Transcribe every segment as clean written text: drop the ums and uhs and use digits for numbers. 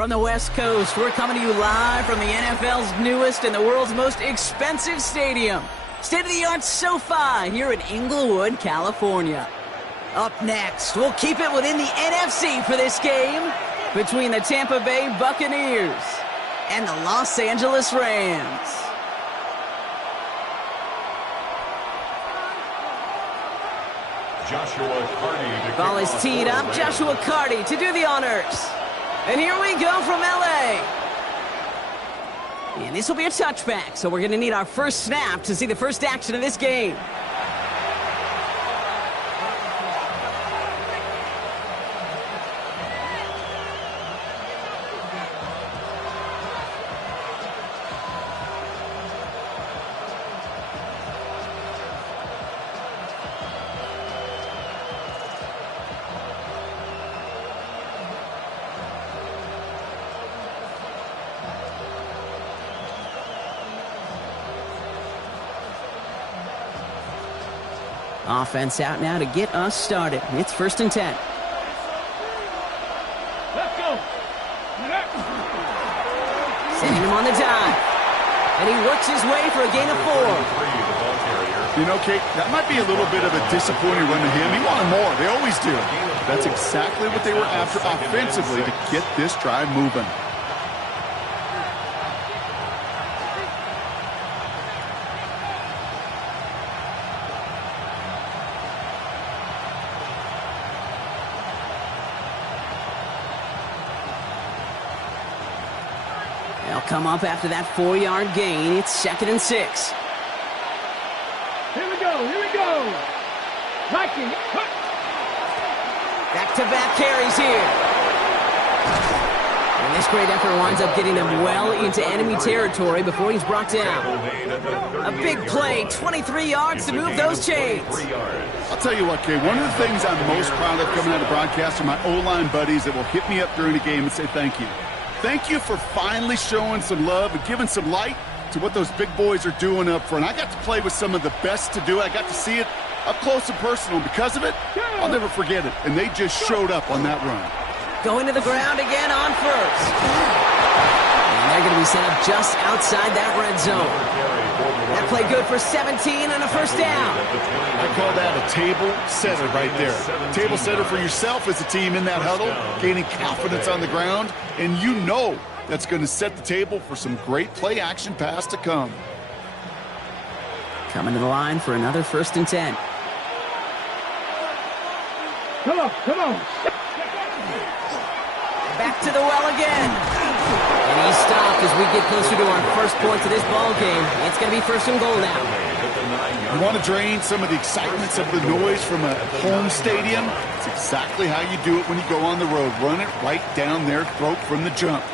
From the West Coast, we're coming to you live from the NFL's newest and the world's most expensive stadium. State-of-the-art SoFi here in Inglewood, California. Up next, we'll keep it within the NFC for this game between the Tampa Bay Buccaneers and the Los Angeles Rams. Joshua Carty. Ball is teed up. Joshua Carty to do the honors. And here we go from L.A. And this will be a touchback, so we're going to need our first snap to see the first action of this game. Offense out now to get us started. It's 1st and 10. Let's go. Sending him on the dive. And he works his way for a gain of 4. You know, Kate, that might be a little bit of a disappointing run to him. He wanted more. They always do. That's exactly what they were after offensively to get this drive moving. They'll come up after that 4-yard gain. It's 2nd and 6. Here we go. Mikey. Back-to-back carries here. And this great effort winds up getting him well into enemy territory before he's brought down. A big play, 23 yards to move those chains. I'll tell you what, Kate, one of the things I'm most proud of coming out of broadcast are my O-line buddies that will hit me up during the game and say thank you. Thank you for finally showing some love and giving some light to what those big boys are doing up front. I got to play with some of the best to do it. I got to see it up close and personal. Because of it, I'll never forget it. And they just showed up on that run. Going to the ground again on first. And they're going to be set up just outside that red zone. That play good for 17 and a first down. I call that a table setter right there. Table setter for yourself as a team in that huddle, gaining confidence on the ground, and you know that's going to set the table for some great play action pass to come. Coming to the line for another 1st and 10. Come on. Back to the well again. And he's stopped as we get closer to our first points of this ball game. It's going to be 1st and goal now. You want to drain some of the excitement, some of the noise from a home stadium? It's exactly how you do it when you go on the road. Run it right down their throat from the jump.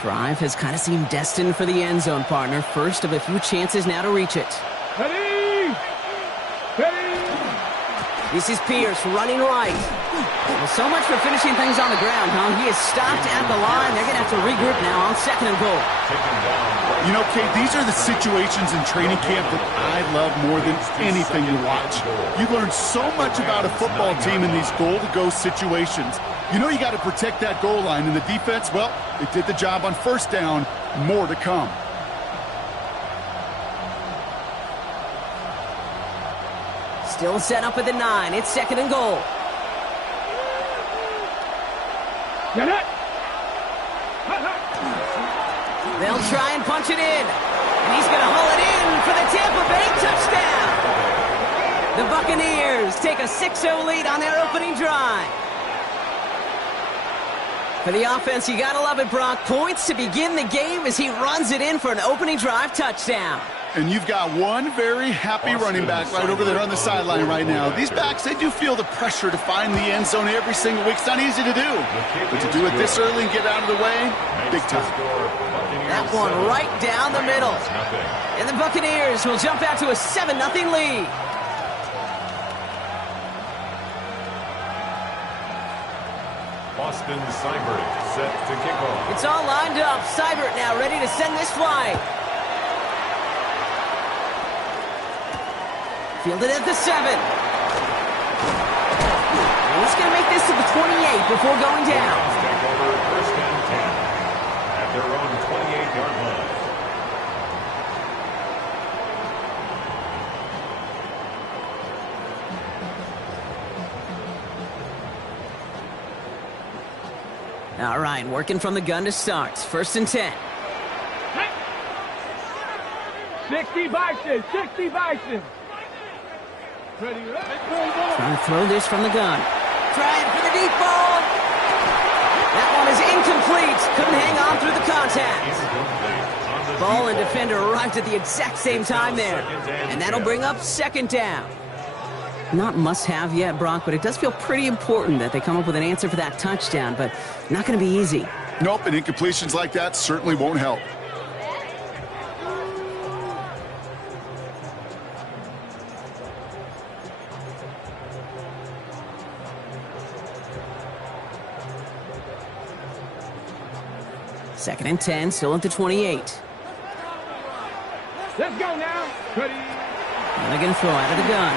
Drive has kind of seemed destined for the end zone, partner. First of a few chances now to reach it. Ready. This is Pierce running right. Well, so much for finishing things on the ground, huh? He is stopped at the line. They're going to have to regroup now on 2nd and goal. You know, Kate, these are the situations in training camp that I love more than anything to watch. You learn so much about a football team in these goal-to-go situations. You know you got to protect that goal line, and the defense, well, they did the job on 1st down. More to come. Still set up at the 9. It's 2nd and goal. Get it. They'll try and punch it in. And he's going to haul it in for the Tampa Bay touchdown. The Buccaneers take a 6-0 lead on their opening drive. For the offense, you got to love it, Brock. Points to begin the game as he runs it in for an opening drive touchdown. And you've got one very happy running back right over there on the sideline right now. These backs, they do feel the pressure to find the end zone every single week. It's not easy to do. But to do it this early and get out of the way, big time. That one right down the middle. And the Buccaneers will jump out to a 7-0 lead. Austin Seibert set to kick off. It's all lined up. Seibert now ready to send this flight. Fielded at the 7. And he's going before going down. Rams take over first and 10 at their own 28-yard line. All right, working from the gun to start. First and 10. 60 Bison, 60 Bison. Ready, Trying to throw this from the gun. Trying for the deep ball. That one is incomplete. Couldn't hang on through the contact. Ball and defender arrived at the exact same time there. And that'll bring up second down. Not must-have yet, Brock, but it does feel pretty important that they come up with an answer for that touchdown, but not going to be easy. Nope, and incompletions like that certainly won't help. Second and 10, still at the 28. Let's go now. Ready. Milligan throw out of the gun.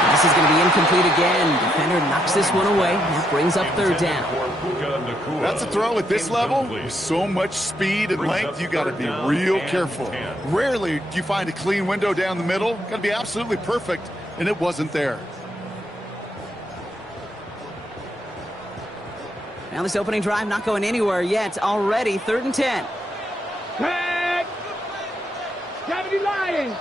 And this is going to be incomplete again. Defender knocks this one away. That brings up third down. That's a throw at this level. With so much speed and length, you got to be real careful. Rarely do you find a clean window down the middle. Got to be absolutely perfect, and it wasn't there. Now this opening drive not going anywhere yet. Already third and 10. Tag. 70 Lions.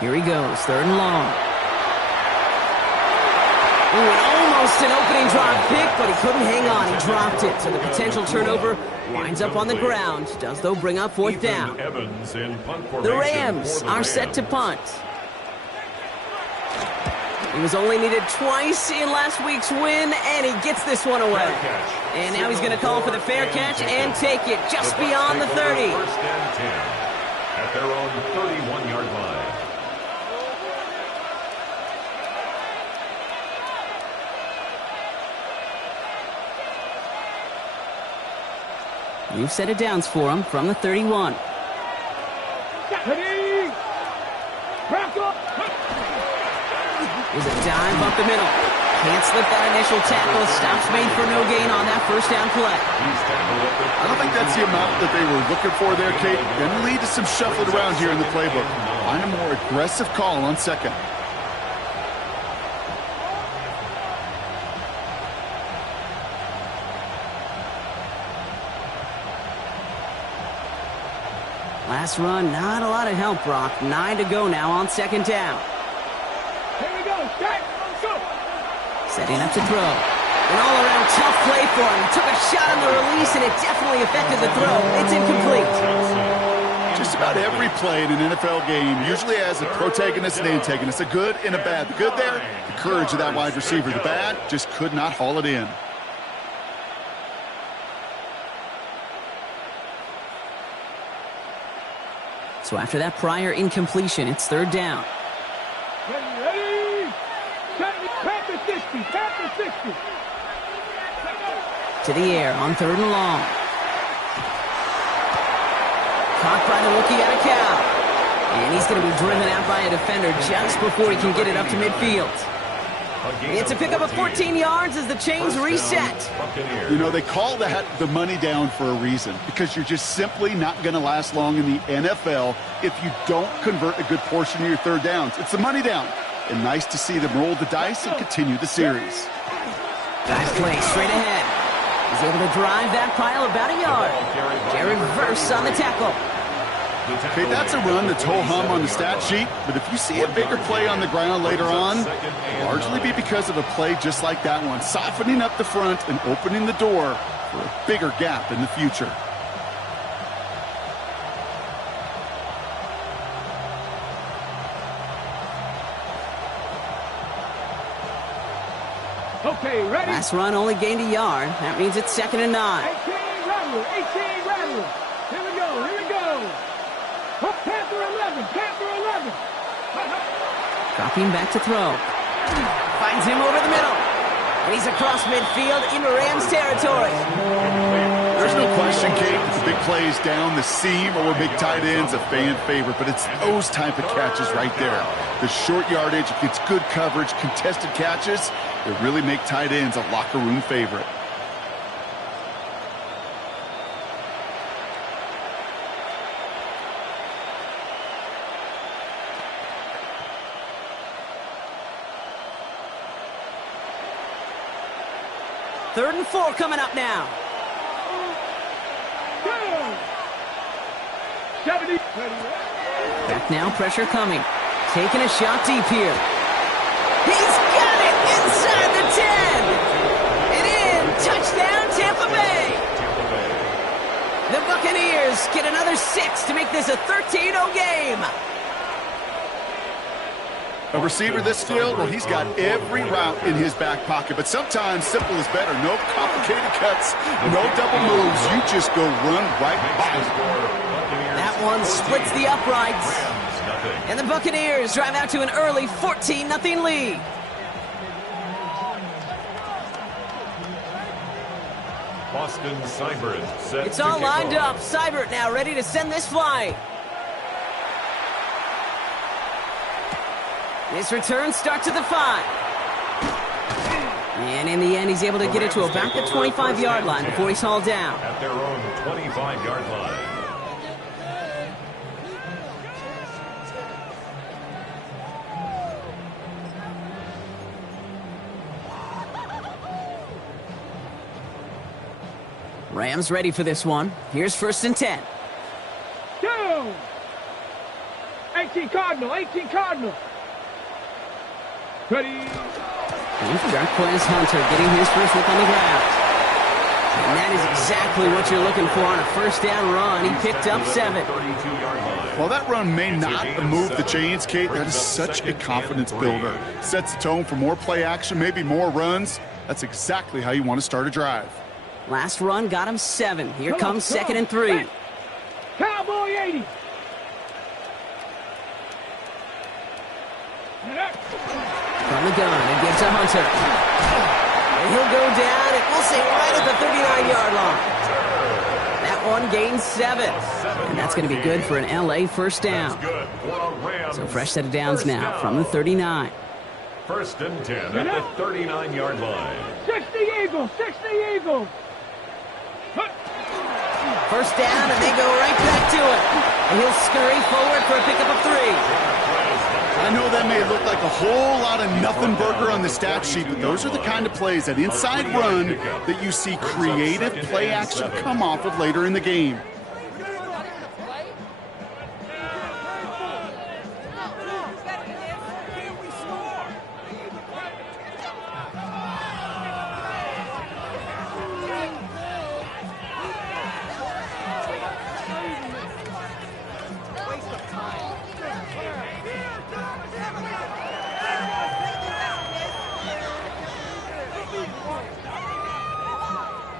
Here he goes, third and long. Ooh, and almost an opening drive pick, but he couldn't hang on. He dropped it, so the potential turnover winds up on the ground. Does, though, bring up fourth down. The Rams are set to punt. He was only needed twice in last week's win, and he gets this one away. And now he's going to call for the fair catch and take it just beyond the 30. First and 10 at their own 31-yard line. New set of downs for him from the 31. Ready. Back up. There's a dive up the middle. Can't slip that initial tackle. Stops made for no gain on that first down play. I don't think that's the amount that they were looking for there, Kate. Going to lead to some shuffling around here in the playbook. Find a more aggressive call on second. Last run, not a lot of help, Brock. 9 to go now on second down. Here we go. Start. Go. Setting up to throw. An all-around tough play for him. He took a shot on the release, and it definitely affected the throw. It's incomplete. Just about every play in an NFL game usually has a protagonist and antagonist, a good and a bad. The good there, the courage of that wide receiver. The bad, just could not haul it in. So after that prior incompletion, it's third down. Ready. Panther 60. Panther 60. To the air on third and long. Caught by the rookie out of Cal. And he's going to be driven out by a defender just before he can get it up to midfield. It's a pickup of 14 yards as the chains reset. You know, they call that the money down for a reason, because you're just simply not going to last long in the NFL if you don't convert a good portion of your third downs. It's the money down. And nice to see them roll the dice and continue the series. Nice play straight ahead. He's able to drive that pile about a yard. Jared Verse on the tackle. Okay, that's a run that's ho-hum on the stat sheet, but if you see a bigger play on the ground later on, largely be because of a play just like that one, softening up the front and opening the door for a bigger gap in the future. Okay, ready. Last run only gained a yard. That means it's second and 9. 18 Rattler. 18 Rattler. Here we go. Here we go. Panther 11. Panther 11. Dropping back to throw. Finds him over the middle. And he's across midfield into Rams territory. There's no question, Kate, the big plays down the seam or big tight ends, a fan favorite, but it's those type of catches right there. The short yardage, it gets good coverage, contested catches, that really make tight ends a locker room favorite. Third and 4 coming up now. 70. Back now, pressure coming. Taking a shot deep here. He's got it inside the 10. And in. Touchdown, Tampa Bay. The Buccaneers get another 6 to make this a 13-0 game. A receiver this skilled, well, he's got every route in his back pocket. But sometimes simple is better. No complicated cuts, no double moves. You just go run right by him. That one splits the uprights. And the Buccaneers drive out to an early 14-0 lead. Boston Seibert set It's all lined up. Seibert now ready to send this flight. His return starts at the 5. And in the end, he's able to get it to about the 25-yard line before he's hauled down. At their own 25-yard line. Rams ready for this one. Here's 1st and 10. 18 Cardinal, 18 Cardinal. Ready. Jarquez Hunter getting his first look on the ground. And that is exactly what you're looking for on a 1st down run. He picked up 7. While that run may not move the chains, Kate, that is such a confidence builder. Sets the tone for more play action, maybe more runs. That's exactly how you want to start a drive. Last run got him 7. Here comes 2nd and 3. Cowboy 80. From the gun, it gives to Hunter. And he'll go down, and we'll say right at the 39-yard line. That one gains 7. And that's going to be good for an LA 1st down. So fresh set of downs now from the 39. 1st and 10 at the 39-yard line. 60 Eagles, 60 Eagles. 1st down, and they go right back to it. And he'll scurry forward for a pickup of 3. I know that may look like a whole lot of nothing burger on the stat sheet, but those are the kind of plays, that inside run, that you see creative play action come off of later in the game.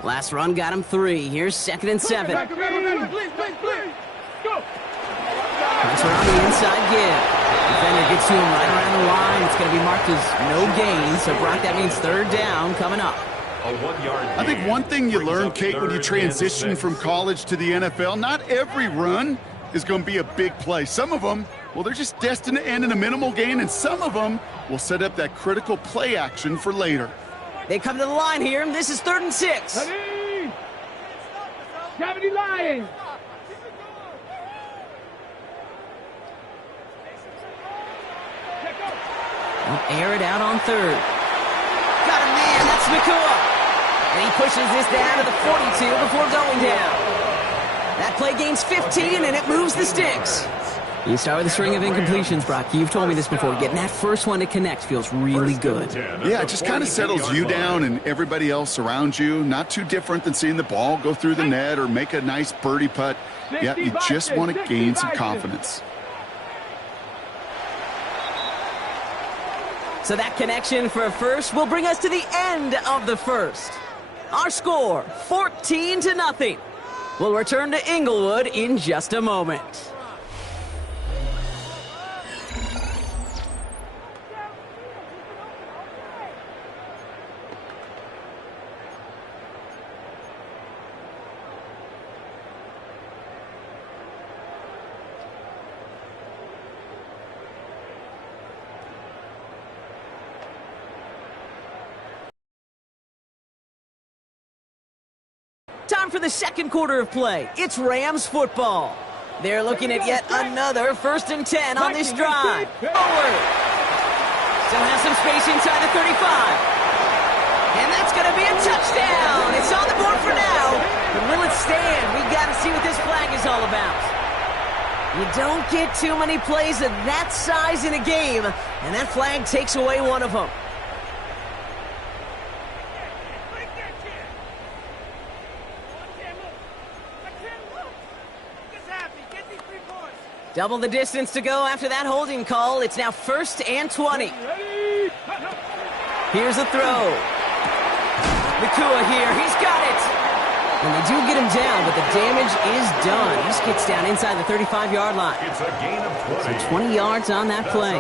Last run got him 3. Here's 2nd and 7. Hunter on the inside give. Defender gets to him right around the line. It's going to be marked as no gain. So, Brock, that means 3rd down coming up. I think one thing you learn, Kate, when you transition from college to the NFL, not every run is going to be a big play. Some of them, well, they're just destined to end in a minimal gain, and some of them will set up that critical play action for later. They come to the line here. This is 3rd and 6. Ready. 70 Lions. They'll air it out on 3rd. Got a man. That's Nakua. And he pushes this down to the 42 before going down. That play gains 15, and it moves the sticks. You start with a string of incompletions, Brock. You've told me this before. Getting that first one to connect feels really good. Yeah, it just kind of settles you down and everybody else around you. Not too different than seeing the ball go through the net or make a nice birdie putt. Yeah, you just want to gain some confidence. So that connection for a first will bring us to the end of the first. Our score, 14-0. We'll return to Inglewood in just a moment. for the second quarter of play. It's Rams football. They're looking at yet another 1st and 10 on this drive. Forward. Still has some space inside the 35. And that's going to be a touchdown. It's on the board for now. But will it stand? We got to see what this flag is all about. You don't get too many plays of that size in a game, and that flag takes away one of them. Double the distance to go after that holding call. It's now 1st and 20. Here's a throw. Nakua here. He's got it. And they do get him down, but the damage is done. He gets down inside the 35-yard line. It's a gain of 20. So 20 yards on that play.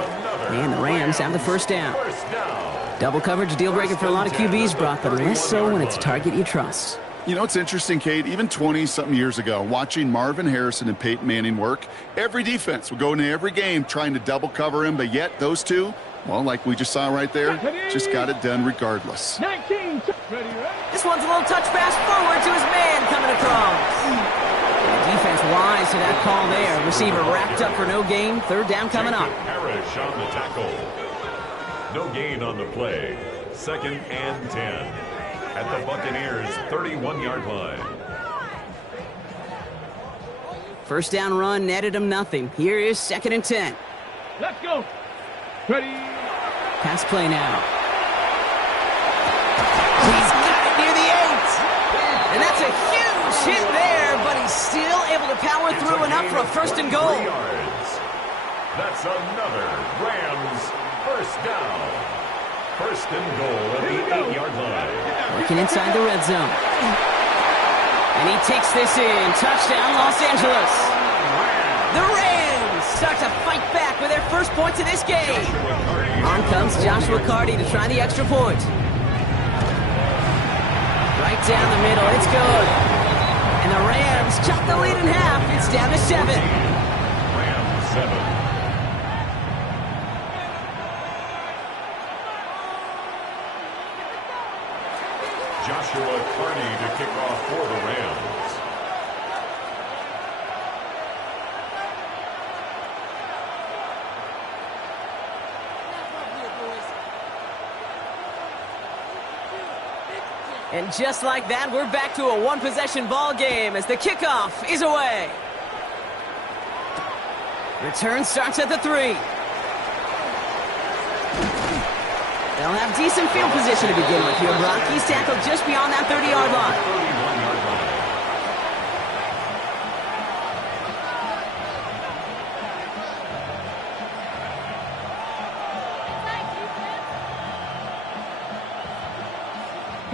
And the Rams have the first down. Double coverage, a deal breaker for a lot of QBs, Brock, but less so when it's a target you trust. You know, it's interesting, Kate, even 20-something years ago, watching Marvin Harrison and Peyton Manning work, every defense would go into every game trying to double cover him, but yet those two, well, like we just saw right there, just got it done regardless. 19. This one's a little touch pass forward to his man coming across. The defense wise to that call there. Receiver racked up for no gain. 3rd down coming up. Parrish on the tackle. No gain on the play. 2nd and 10. At the Buccaneers' 31-yard line. First down run netted him nothing. Here is 2nd and 10. Let's go. Ready. Pass play now. He's got it near the 8. And that's a huge hit there, but he's still able to power through enough for a 1st and goal. 3 yards. That's another Rams first down. 1st and goal at the 8-yard line. Working inside the red zone. And he takes this in. Touchdown, Los Angeles. The Rams start to fight back with their first points of this game. On comes Joshua Carty to try the extra point. Right down the middle. It's good. And the Rams cut the lead in half. It's down to 7. Rams 7. Joshua Carty to kick off for the Rams. And just like that, we're back to a one-possession ball game as the kickoff is away. Return starts at the 3. They'll have decent field position to begin with here, Brock. He's tackled just beyond that 30-yard line. 31-yard line.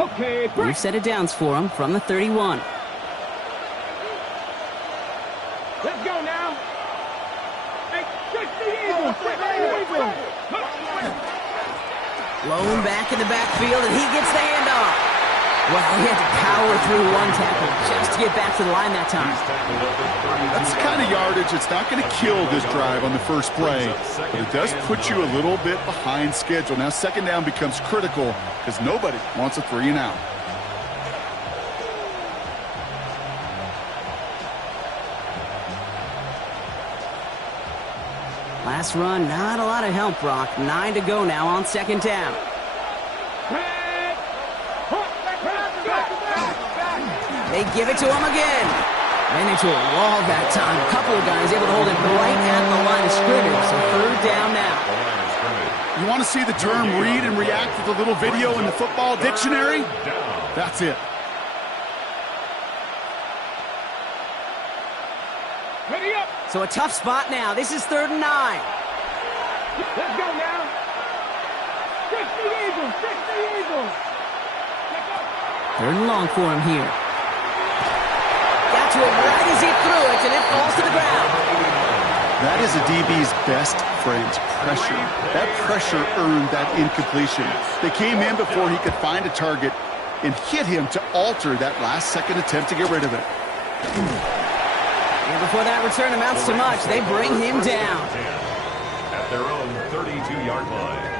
Okay, New set of downs for him from the 31. let's go now. Hey, switch the Eagles. Switch the Eagles. Blown back in the backfield, and he gets the handoff. Well, he had to power through one tackle just to get back to the line that time. That's the kind of yardage that's not going to kill this drive on the first play, but it does put you a little bit behind schedule. Now, 2nd down becomes critical because nobody wants a 3 and out. Last run, not a lot of help, Brock. 9 to go now on 2nd down. They give it to him again. Ran into a wall that time. A couple of guys able to hold it right at the line of scrimmage. So 3rd down now. You want to see the term read and react with a little video in the football dictionary? That's it. Ready up. So a tough spot now. This is 3rd and 9. Let's go now. Switch the Eagles. Switch the Eagles. 3rd and long for him here. Got to it right as he threw it, and it falls to the ground. That is a DB's best friend, pressure. That pressure earned that incompletion. They came in before he could find a target and hit him to alter that last-second attempt to get rid of it. And before that return amounts to much, they bring him down. At their own 32-yard line.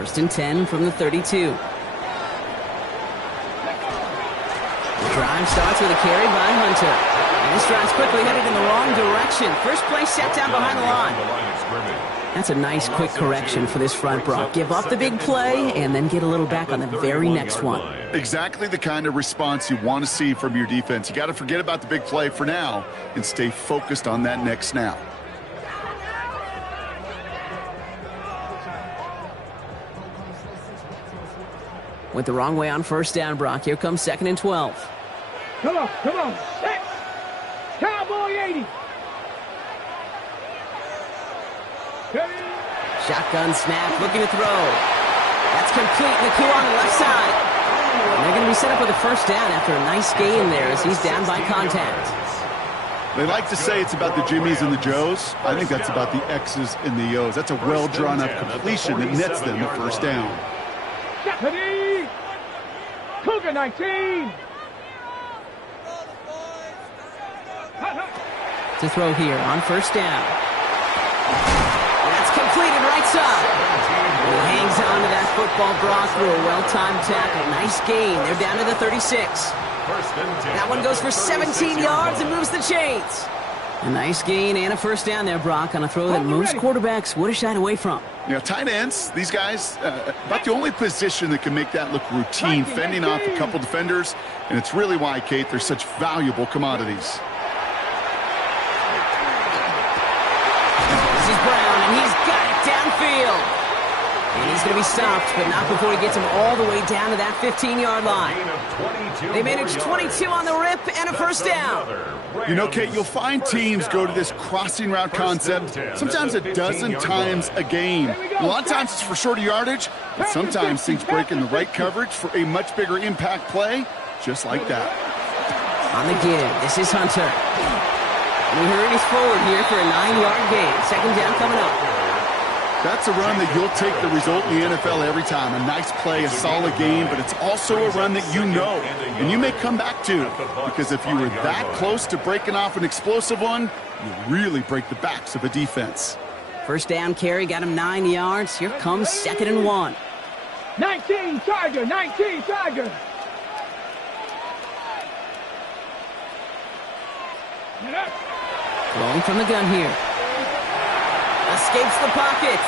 First and 10 from the 32. The drive starts with a carry by Hunter. And this drive's quickly headed in the wrong direction. First play set down behind the line. That's a nice quick correction for this front, Brock. Give up the big play and then get a little back on the very next one. Exactly the kind of response you want to see from your defense. You got to forget about the big play for now and stay focused on that next snap. Went the wrong way on first down, Brock. Here comes 2nd and 12. Come on. Set. Cowboy 80. Shotgun snap, looking to throw. That's complete. Nacua on the left side. And they're going to be set up with a first down after a nice gain there as he's down by contact. They like to say it's about the Jimmies and the Joes. I think that's about the X's and the O's. That's a well-drawn-up completion that nets them the first down. Stephanie! Cougar 19! To throw here on first down. That's completed right side. He hangs on to that football, Brock, through a well-timed tackle. Nice gain. They're down to the 36. That one goes for 17 yards and moves the chains. A nice gain and a first down there, Brock, on a throw that most quarterbacks would have shied away from. You know, tight ends, these guys, about the only position that can make that look routine, fending off a couple defenders, and it's really why, Kate, they're such valuable commodities. This is Brown, and he's got it downfield. And he's going to be stopped, but not before he gets him all the way down to that 15-yard line. They managed 22 on the rip and a first down. You know, Kate, you'll find teams go to this crossing route concept sometimes a dozen times a game. A lot of times it's for shorter yardage, but sometimes things break in the right coverage for a much bigger impact play, just like that. On the give, this is Hunter. And he hurries forward here for a 9-yard gain. Second down coming up. That's a run that you'll take the result in the NFL every time. A nice play, a solid game, but it's also a run that you know and you may come back to, because if you were that close to breaking off an explosive one, you really break the backs of a defense. First down carry, got him 9 yards. Here comes 2nd and 1. 19 Tiger, 19 Tiger. Rolling from the gun here. Escapes the pocket.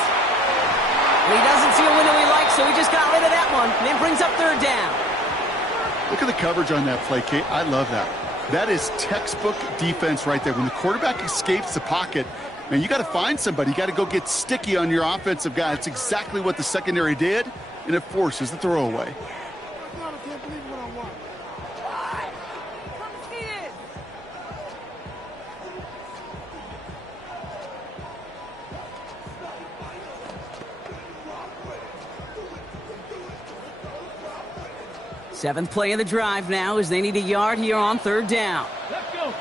He doesn't see a window he likes, so he just got rid of that one. And then brings up 3rd down. Look at the coverage on that play, Kate. I love that. That is textbook defense right there. When the quarterback escapes the pocket, man, you got to find somebody. You got to go get sticky on your offensive guy. It's exactly what the secondary did, and it forces the throwaway. Seventh play of the drive now as they need a yard here on 3rd down. Let's go.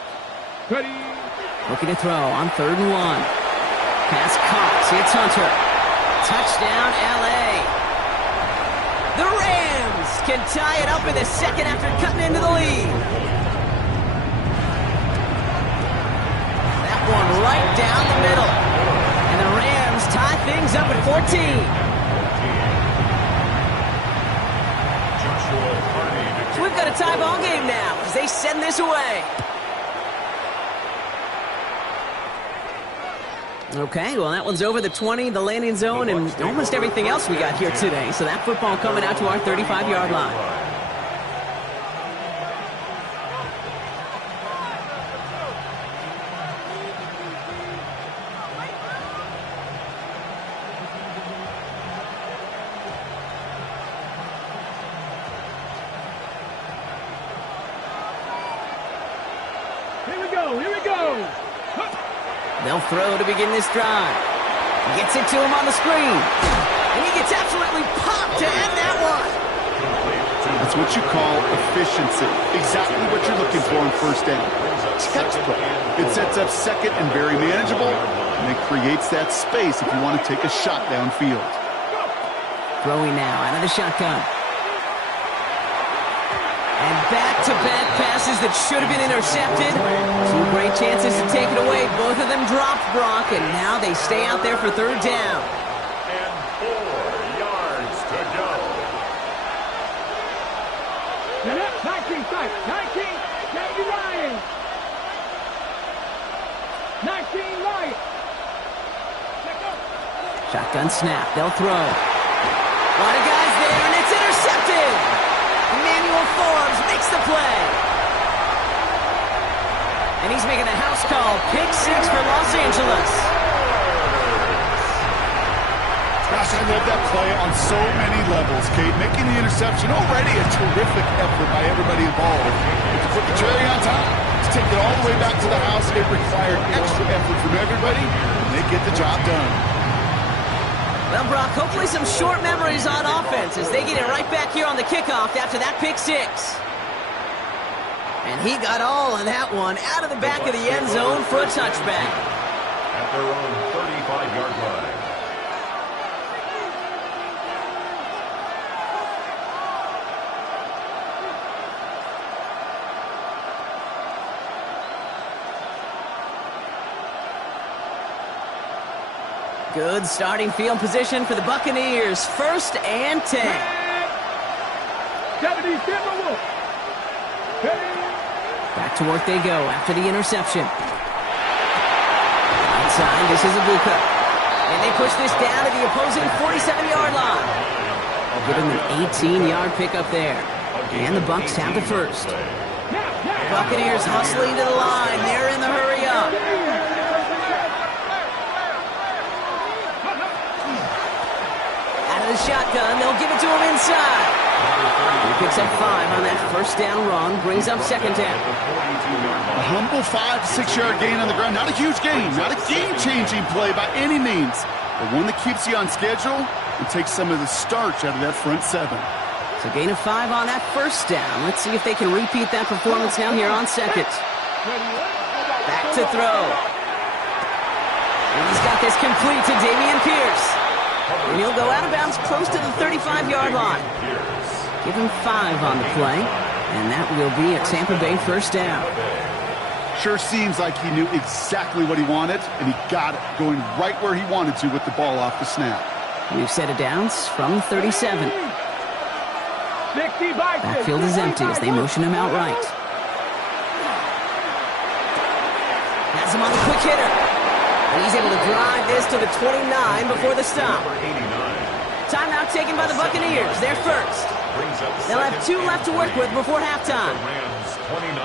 Ready. Looking to throw on 3rd and 1. Pass caught. It's Hunter. Touchdown, L.A. The Rams can tie it up in the second after cutting into the lead. That one right down the middle. And the Rams tie things up at 14. So we've got a tie ball game now as they send this away. Okay, well, that one's over the 20, the landing zone, and almost everything else we got here today. So that football coming out to our 35-yard line. Here we go. They'll throw to begin this drive. Gets it to him on the screen. And he gets absolutely popped to end that one. That's what you call efficiency. Exactly what you're looking for on first down. Textbook. It sets up second and very manageable, and it creates that space if you want to take a shot downfield. Throwing now out of the shotgun. And back-to-back passes that should have been intercepted. 2 great chances to take it away. Both of them dropped, Brock, and now they stay out there for 3rd down. And 4 yards 19 Sykes. 19, Jamie Ryan. 19, Ryan. Shotgun snap. They'll throw. A lot of guys there, and it's intercepted. Emmanuel Forbes makes the play. And he's making the house call. Pick 6 for Los Angeles. Gosh, I love that play on so many levels, Kate. Making the interception, already a terrific effort by everybody involved. But to put the cherry on top, to take it all the way back to the house, it required extra effort from everybody, and they get the job done. Well, Brock, hopefully some short memories on offense as they get it right back here on the kickoff after that pick 6. And he got all of that one out of the back of the end zone for a touchback. At their own 35-yard line. Good starting field position for the Buccaneers. 1st and 10. Deputy Timberwolf. Back to work they go after the interception. Outside, this is Ibuka. And they push this down to the opposing 47-yard line. Giving them an 18-yard pickup there. And the Bucs have the first. Buccaneers hustling to the line. They're in the hurry up. The shotgun, they'll give it to him inside. He picks up 5 on that first down run, brings up 2nd down. A humble 5 to 6 yard gain on the ground. Not a huge gain, not a game-changing play by any means, but one that keeps you on schedule and takes some of the starch out of that front 7. So gain of 5 on that first down. Let's see if they can repeat that performance now here on 2nd. Back to throw. And he's got this complete to Dameon Pierce. And he'll go out of bounds close to the 35-yard line. Give him 5 on the play, and that will be a Tampa Bay first down. Sure seems like he knew exactly what he wanted, and he got it, going right where he wanted to with the ball off the snap. New set of downs from 37. Backfield is empty as they motion him outright. Has him on the quick hitter. And he's able to drive this to the 29 before the stop. Timeout taken by the Buccaneers. They're first. They'll have 2 left to work with before halftime.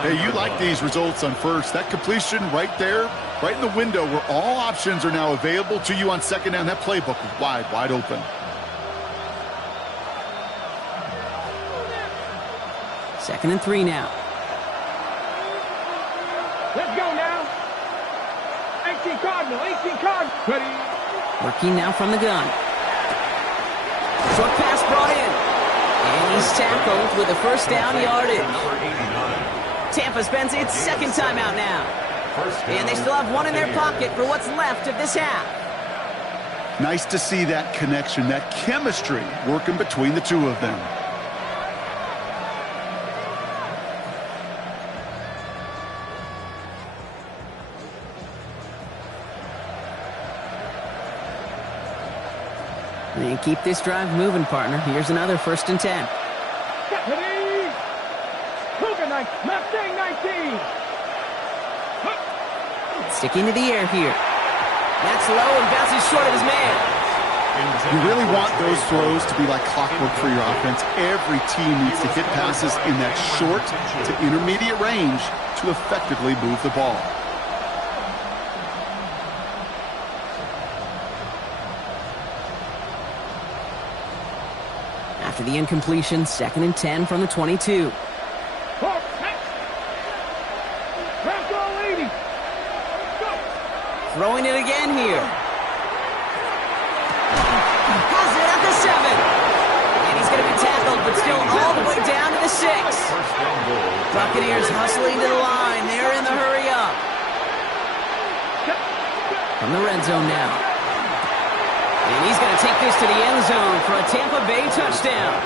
Hey, you like these results on first. That completion right there, right in the window where all options are now available to you on 2nd down. That playbook is wide open. Second and 3 now. Let's go now. 18 Cardinal. Ready. Working now from the gun. Short pass brought in. And he's tackled with a first down yardage. Tampa spends its 2nd timeout now. And they still have 1 in their pocket for what's left of this half. Nice to see that connection, that chemistry working between the 2 of them. And keep this drive moving, partner. Here's another 1st and 10. Mustang 19. Sticking to the air here. That's low and bounces short of his man. You really want those throws to be like clockwork for your offense. Every team needs to hit passes in that short to intermediate range to effectively move the ball. After the incompletion, 2nd and 10 from the 22. Throwing it again here. Has it at the 7. And he's going to be tackled, but still all the way down to the 6. Buccaneers hustling to the line. They're in the hurry up. From the red zone now. And he's going to take this to the end zone for a Tampa Bay touchdown.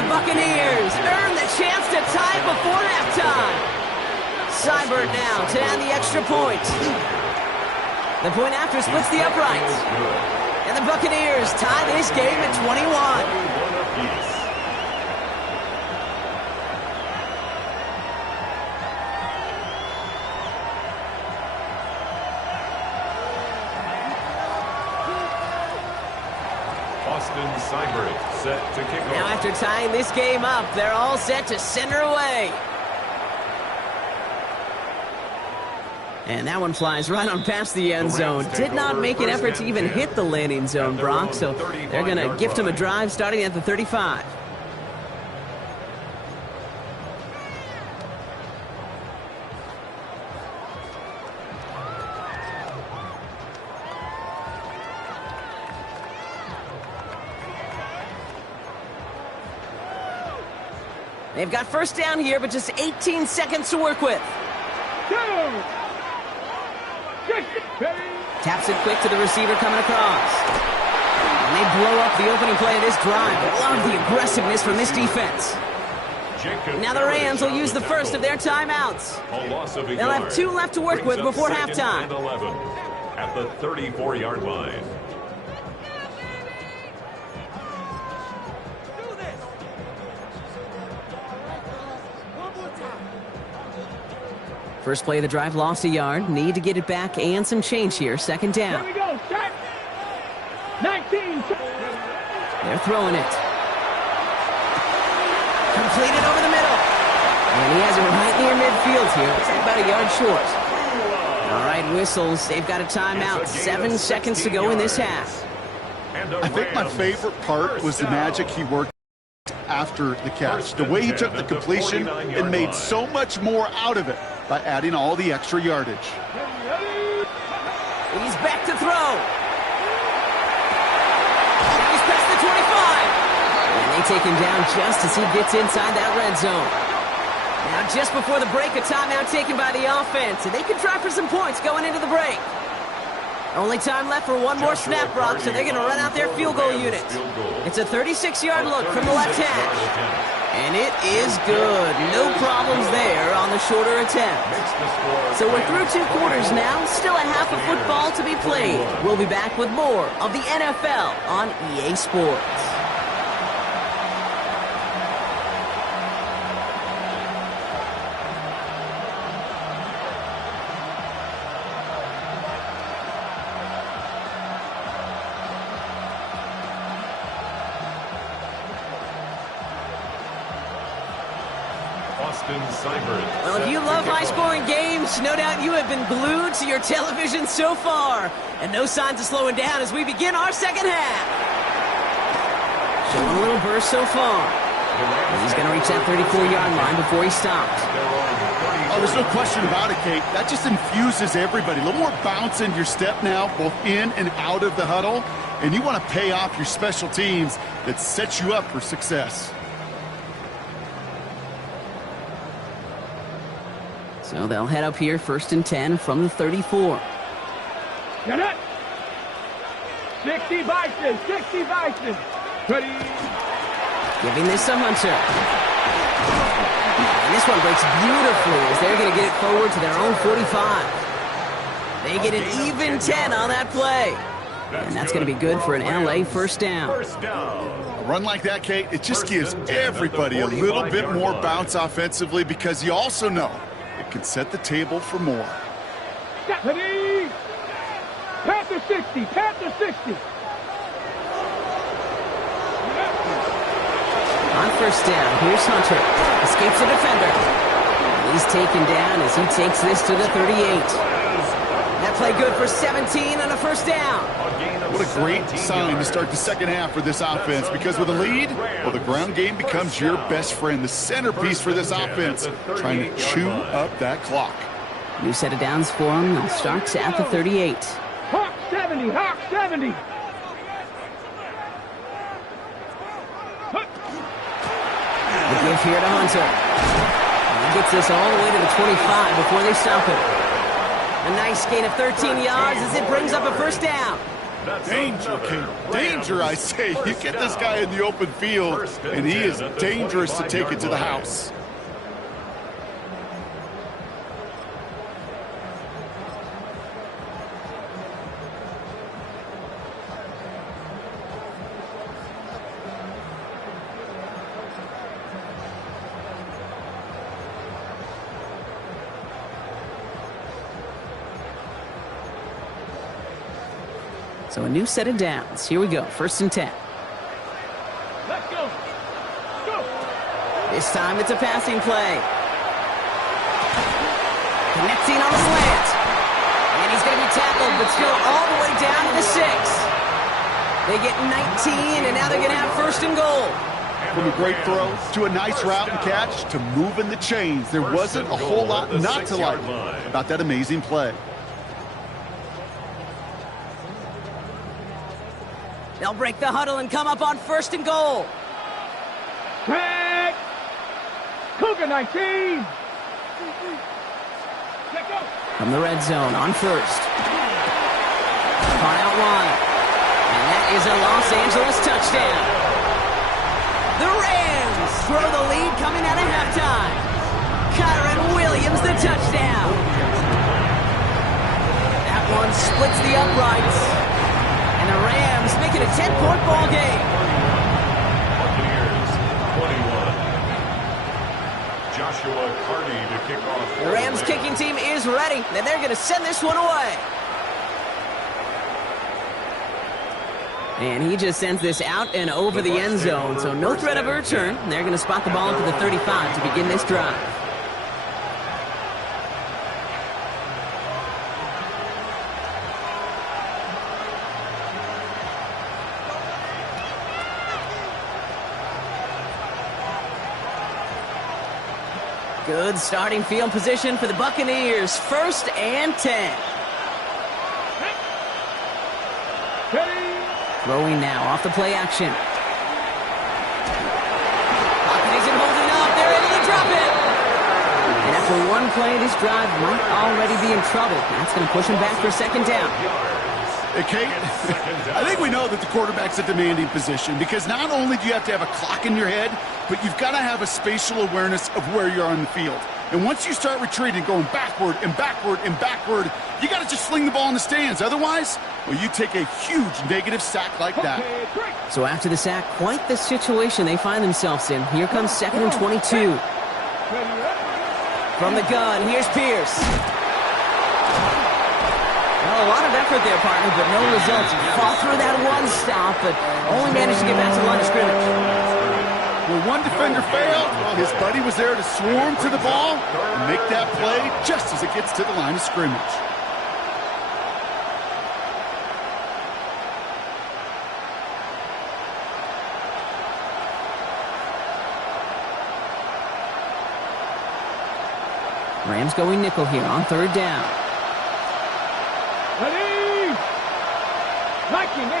The Buccaneers earn the chance to tie before halftime. Seibert now to add the extra point. The point after splits the uprights. And the Buccaneers tie this game at 21. tying this game up. They're all set to send her away. And that one flies right on past the end zone. Did not make an effort to even hit the landing zone, Brock. So they're going to gift him a drive starting at the 35. They've got first down here, but just 18 seconds to work with. Taps it quick to the receiver coming across. And they blow up the opening play of this drive. I love the aggressiveness from this defense. Now the Rams will use the first of their timeouts. They'll have 2 left to work with before halftime. At the 34-yard line. First play of the drive lost a yard. Need to get it back and some change here. Second down. Here we go. Start. 19. They're throwing it. Completed over the middle. And he has it right near midfield here. It's about a yard short. All right, whistles. They've got a timeout. 7 seconds to go in this half. I think my favorite part was the magic he worked after the catch. The way he took the completion and made so much more out of it by adding all the extra yardage. He's back to throw. He's past the 25. And they take him down just as he gets inside that red zone. Now just before the break, a timeout taken by the offense. And they can try for some points going into the break. Only time left for one more snap, Brock, so they're going to run out their field goal unit. It's a 36-yard look from the left hash. And it is good. No problems there on the shorter attempt. So we're through 2 quarters now. Still a half of football to be played. We'll be back with more of the NFL on EA Sports. Well, if you love high-scoring games, no doubt you have been glued to your television so far. And no signs of slowing down as we begin our second half. Showing a little burst so far. And he's going to reach that 34-yard line before he stops. Oh, there's no question about it, Kate. That just infuses everybody. A little more bounce in your step now, both in and out of the huddle. And you want to pay off your special teams that sets you up for success. So they'll head up here, 1st and 10 from the 34. Get it. 60 Bison. 60 Bison. Ready. Giving this to Hunter. And this one breaks beautifully as they're going to get it forward to their own 45. They get an even 10 on that play. And that's going to be good for an LA first down. A run like that, Kate, it just gives everybody a little bit more bounce offensively because you also know it can set the table for more. Ready. Panther 60. Panther 60. On first down, here's Hunter. Escapes the defender. He's taken down as he takes this to the 38. That play good for 17 on a first down. What a great sign to start the second half for this offense, because with a lead, well, the ground game becomes your best friend, the centerpiece for this offense, trying to chew up that clock. New set of downs for him. They'll start at the 38. Hawk 70. Hawk 70. The give here to Hunter. He gets this all the way to the 25 before they stop it. A nice gain of 13 yards as it brings up a first down. Danger, Kate. Danger, I say. You get this guy in the open field, and he is dangerous to take it to the house. So a new set of downs. Here we go. 1st and 10. Let's go. This time it's a passing play. Connecting on the slant. And he's going to be tackled, but still all the way down to the 6. They get 19, and now they're going to have first and goal. From a great throw to a nice route and catch to moving the chains, there wasn't a whole lot not to like about that amazing play. They'll break the huddle and come up on first and goal. Tag. Cougar 19. From the red zone on first. Caught out wide. And that is a Los Angeles touchdown. The Rams throw the lead coming out of halftime. Kyren Williams the touchdown. That one splits the uprights. And the Rams make it a 10-point ball game. Buccaneers 21. Joshua Carty to kick off. The Rams kicking team is ready, and they're going to send this one away. And he just sends this out and over the end zone, so no threat of a return. They're going to spot the ball into the 35 to begin this drive. Good starting field position for the Buccaneers. First and 10. Throwing now off the play action. Pocket isn't holding up. They're ready to drop it. And after one play, this drive might already be in trouble. That's going to push him back for second down. Hey, Kate, I think we know that the quarterback's a demanding position because not only do you have to have a clock in your head, but you've got to have a spatial awareness of where you're on the field. And once you start retreating, going backward and backward and backward, you got to just sling the ball in the stands. Otherwise, well, you take a huge negative sack like that. So after the sack, quite the situation they find themselves in. Here comes second and 22. From the gun, here's Pierce. Well, a lot of effort there, partner, but no results. He fought through that one stop, but only managed to get back to the line of scrimmage. When one defender failed, his buddy was there to swarm to the ball and make that play just as it gets to the line of scrimmage. Rams going nickel here on third down. Ready! Viking 18!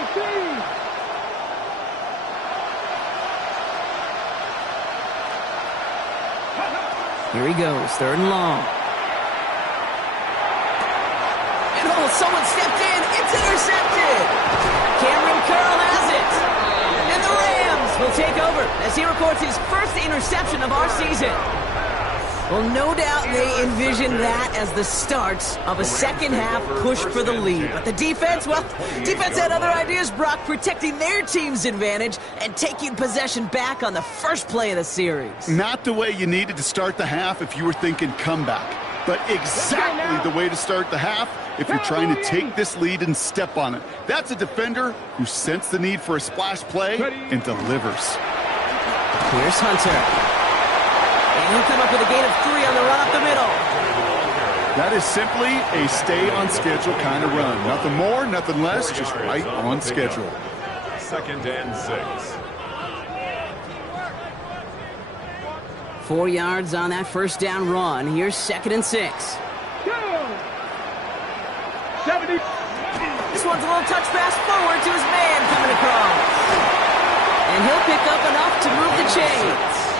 Here he goes, third and long. And oh, someone stepped in. It's intercepted. Cameron Curl has it. And the Rams will take over as he records his first interception of our season. Well, no doubt they envisioned that as the start of a second-half push for the lead. But the defense, well, defense had other ideas, Brock, protecting their team's advantage and taking possession back on the first play of the series. Not the way you needed to start the half if you were thinking comeback, but exactly the way to start the half if you're trying to take this lead and step on it. That's a defender who sensed the need for a splash play and delivers. Here's Hunter. And he'll come up with a gain of 3 on the run up the middle. That is simply a stay-on-schedule kind of run. Nothing more, nothing less, just right on schedule. Second and 6. 4 yards on that first down run. Here's second and 6. 70. This one's a little touch pass forward to his man coming across. And he'll pick up enough to move the chains.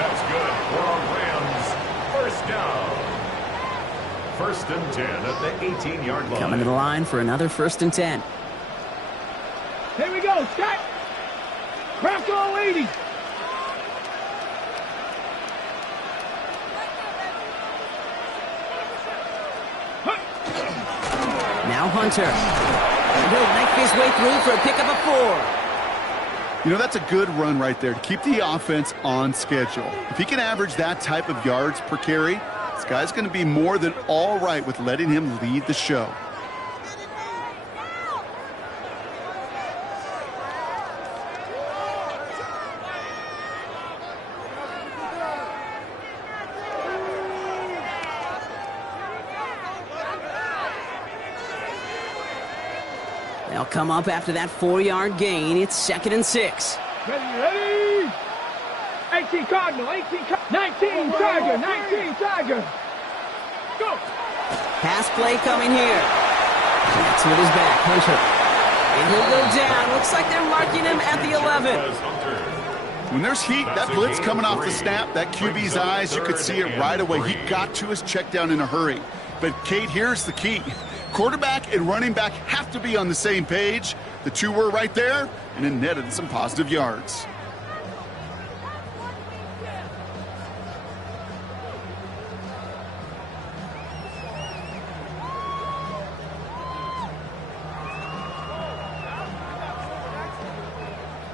That's good for our Rams. First down. First and 10 at the 18-yard line. Coming to the line for another first and 10. Here we go, Scott. Bronco 80. Now Hunter. And he'll make his way through for a pickup of 4. You know, that's a good run right there to keep the offense on schedule. If he can average that type of yards per carry, this guy's going to be more than all right with letting him lead the show. They'll come up after that 4-yard gain. It's 2nd and 6. Ready? 18 Cardinal, 19 Tiger, 19 Tiger. Go. Pass play coming here. Jackson with his back. Hunter. And he'll go down. Looks like they're marking him at the 11. When there's heat, that blitz coming off the snap, that QB's eyes, you could see it right away. He got to his check down in a hurry. But, Kate, here's the key. Quarterback and running back have to be on the same page. The two were right there, and it netted some positive yards.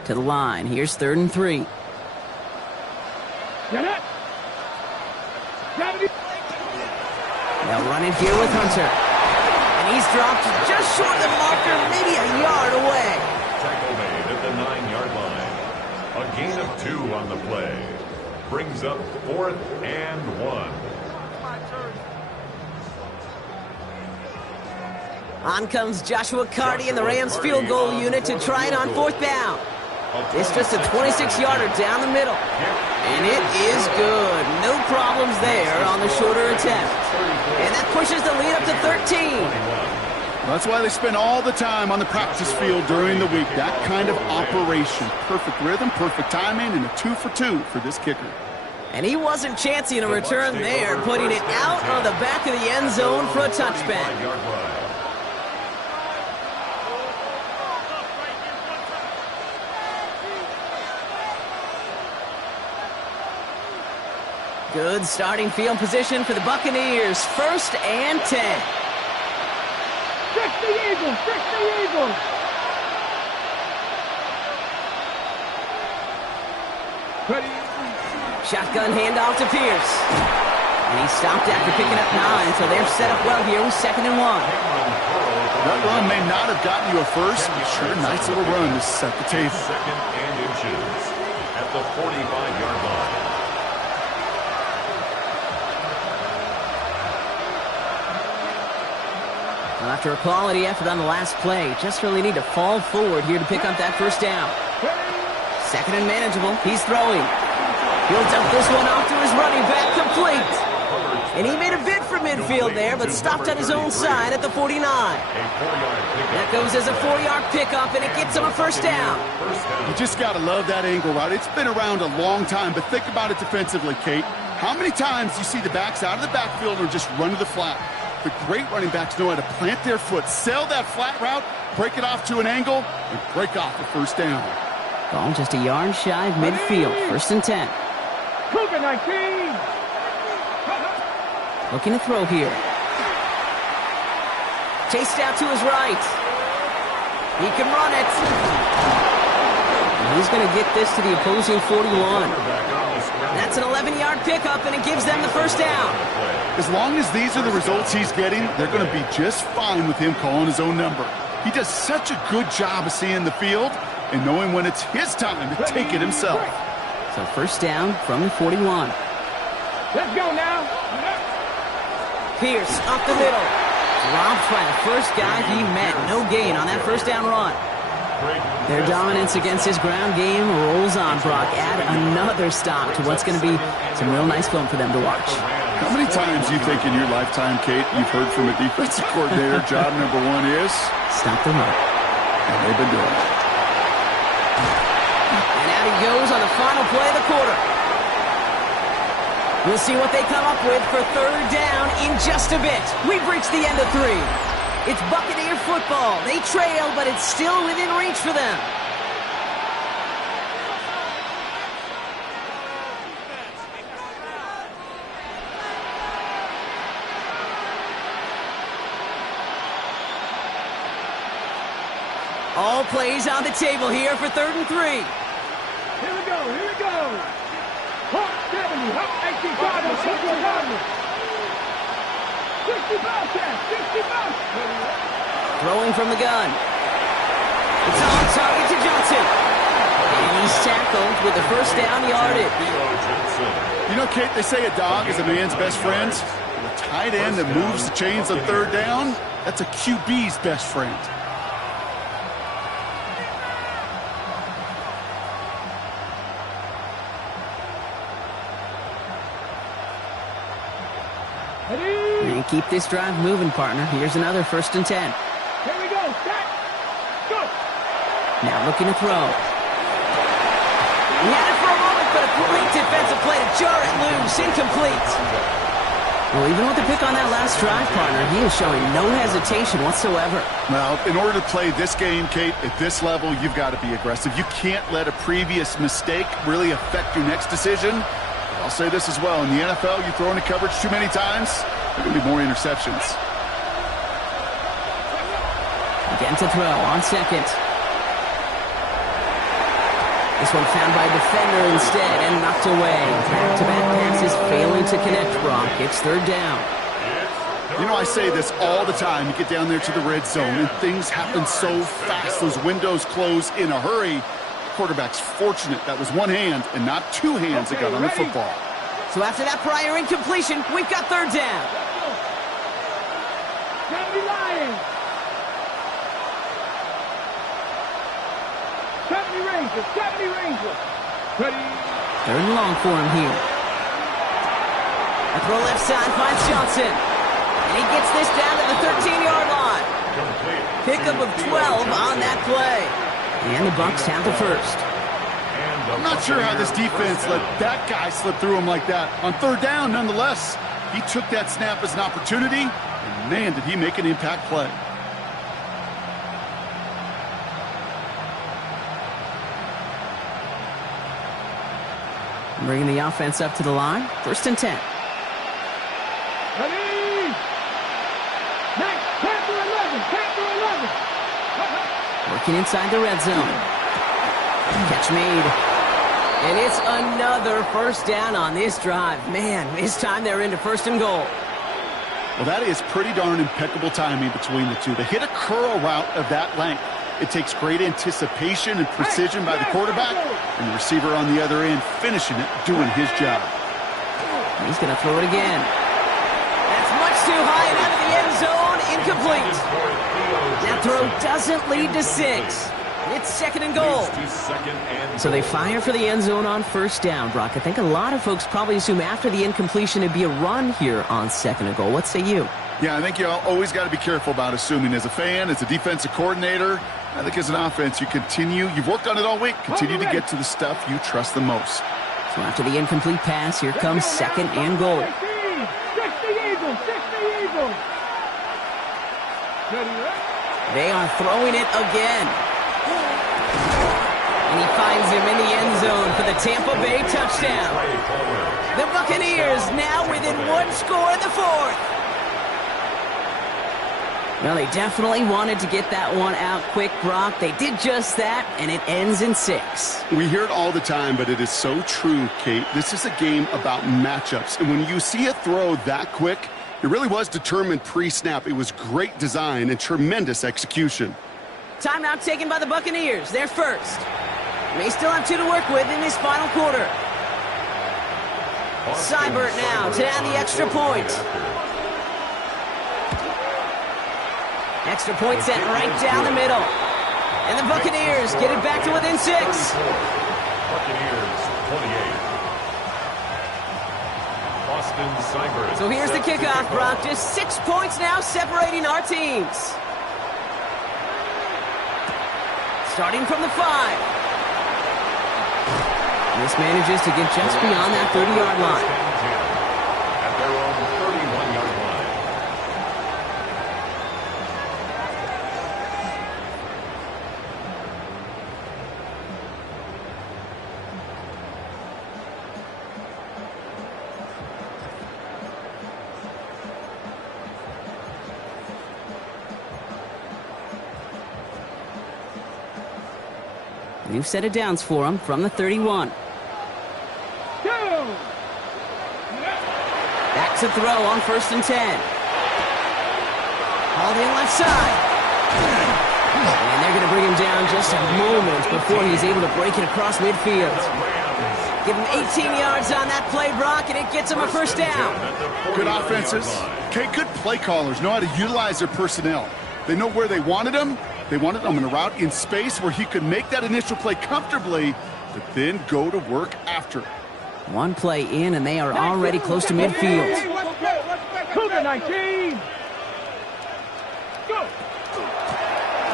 To the line. Here's 3rd and 3. Get it. They'll run it here with Hunter. And he's dropped just short of the marker, maybe a yard away. Tackle made at the 9-yard line. A gain of 2 on the play. Brings up 4th and 1. On comes Joshua Carty and the Rams field goal unit to try it on 4th down. It's just a 26-yarder down the middle. And it is good. No problems there on the shorter attempt. And that pushes the lead up to 13. That's why they spend all the time on the practice field during the week. That kind of operation. Perfect rhythm, perfect timing, and a 2 for 2 for this kicker. And he wasn't chancing a return there, putting it out of the back of the end zone for a touchback. Good starting field position for the Buccaneers. 1st and 10. Fix the Eagles! Fix the Eagles! Ready? Shotgun handoff to Pierce. And he stopped after picking up 9, so they're set up well here with 2nd and 1. That run may not have gotten you a first, but sure, a nice little run to set the table. 2nd and inches at the 45-yard line. After a quality effort on the last play, just really need to fall forward here to pick up that 1st down. 2nd and manageable. He's throwing. He'll dump this one off to his running back, complete. And he made a bid for midfield there, but stopped on his own side at the 49. That goes as a 4-yard pickup, and it gets him a 1st down. You just got to love that angle route. It's been around a long time, but think about it defensively, Kate. How many times do you see the backs out of the backfield or just run to the flat? The great running backs know how to plant their foot, sell that flat route, break it off to an angle, and break off the 1st down. Ball just a yard shy of midfield. 1st and 10. Cougar 19! Looking to throw here. Chased out to his right. He can run it. And he's going to get this to the opposing 41. That's an 11-yard pickup, and it gives them the 1st down. As long as these are the results he's getting, they're going to be just fine with him calling his own number. He does such a good job of seeing the field and knowing when it's his time to take it himself. So 1st down from the 41. Let's go now. Pierce up the middle. Dropped by the first guy he met. No gain on that 1st down run. Their dominance against his ground game rolls on, Brock. Add another stop to what's going to be some real nice film for them to watch. How many times do you think in your lifetime, Kate, you've heard from a defensive coordinator, job number 1 is? Stop the run. And they've been doing it. And out he goes on the final play of the quarter. We'll see what they come up with for 3rd down in just a bit. We've reached the end of 3. It's Buccaneer football. They trail, but it's still within reach for them. All plays on the table here for 3rd and 3. Here we go, here we go. Hawk 70, Hawk 18 Cardinals, 60 Cardinals. 60 Bobcats, 60 Bobcats. Throwing from the gun. It's on target to Johnson. And he's tackled with the 1st down yardage. You know, Kate, they say a dog is a man's best friend. A tight end that moves the chains on 3rd down, that's a QB's best friend. keep this drive moving, partner. Here's another 1st and 10. Here we go. Set. Go. Now looking to throw. He had it for a moment, but a great defensive play to jar it loose. Incomplete. Well, even with the pick on that last drive, partner, he is showing no hesitation whatsoever. Well, in order to play this game, Kate, at this level, you've got to be aggressive. You can't let a previous mistake really affect your next decision. I'll say this as well. In the NFL, you throw into coverage too many times, there are going to be more interceptions. Again to throw on 2nd. This one found by a defender instead and knocked away. Back-to-back passes failing to connect, Brock. It's 3rd down. You know, I say this all the time. You get down there to the red zone, and things happen so fast. Those windows close in a hurry. Quarterback's fortunate that was one hand and not two hands that got on the football. So after that prior incompletion, we've got 3rd down. County Lions. County Rangers. County Rangers. Ready. 3rd and long for him here. A throw left side finds Johnson. And he gets this down to the 13-yard line. Pickup of 12 on that play. And the Bucs have the 1st. I'm not sure how this defense let that guy slip through him like that. On 3rd down, nonetheless, he took that snap as an opportunity, and man, did he make an impact play. Bringing the offense up to the line. 1st and 10. Ready. Next. Panther 11. Panther 11. Working inside the red zone. Catch made. And it's another 1st down on this drive. Man, this time they're into 1st and goal. Well, that is pretty darn impeccable timing between the two. They hit a curl route of that length. It takes great anticipation and precision by the quarterback, and the receiver on the other end finishing it, doing his job. He's going to throw it again. That's much too high and out of the end zone. Incomplete. That throw doesn't lead to 6. It's 2nd and goal. So they fire for the end zone on 1st down, Brock. I think a lot of folks probably assume after the incompletion it'd be a run here on 2nd and goal. What say you? Yeah, I think you always got to be careful about assuming. As a fan, as a defensive coordinator, I think as an offense, you've worked on it all week, continue to get to the stuff you trust the most. So after the incomplete pass, here comes 2nd and goal. 60 Eagles. 60 Eagles. They are throwing it again. And he finds him in the end zone for the Tampa Bay touchdown. The Buccaneers now within 1 score in the 4th. Well, they definitely wanted to get that one out quick, Brock. They did just that, and it ends in 6. We hear it all the time, but it is so true, Kate. This is a game about matchups. And when you see a throw that quick, it really was determined pre-snap. It was great design and tremendous execution. Timeout taken by the Buccaneers. They're 1st. They still have 2 to work with in this final quarter. Seibert now to add the extra point. Extra point set right down the middle. And the Buccaneers get it back to within 6. Buccaneers 28. Austin Seibert. So here's the kickoff, Brock. Just 6 points now separating our teams. Starting from the 5. This manages to get just beyond that 30-yard line. At their own 31-yard New set of downs for him from the 31. Back to throw on 1st and 10. Hauled in left side. And they're going to bring him down just a moment before he's able to break it across midfield. Give him 18 yards on that play, Brock, and it gets him a 1st down. Good offenses. Okay, good play callers know how to utilize their personnel. They know where they wanted him. They wanted him in a route in space where he could make that initial play comfortably, but then go to work after. One play in, and they are already close to midfield. Cougar 19. Go.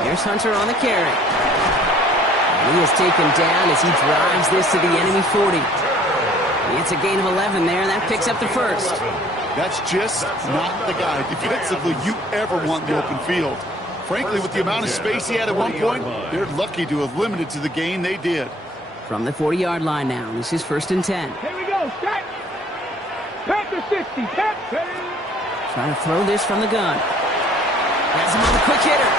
Here's Hunter on the carry. And he is taken down as he drives this to the enemy 40. It's a gain of 11 there, and that picks up the first. That's just not the guy defensively you ever want in the open field. Frankly, with the amount of space he had at one point, they're lucky to have limited to the gain they did. From the 40-yard line now, this is 1st and 10. Here we go. Set. Panther 60. Trying to throw this from the gun. Has him on the quick hitter.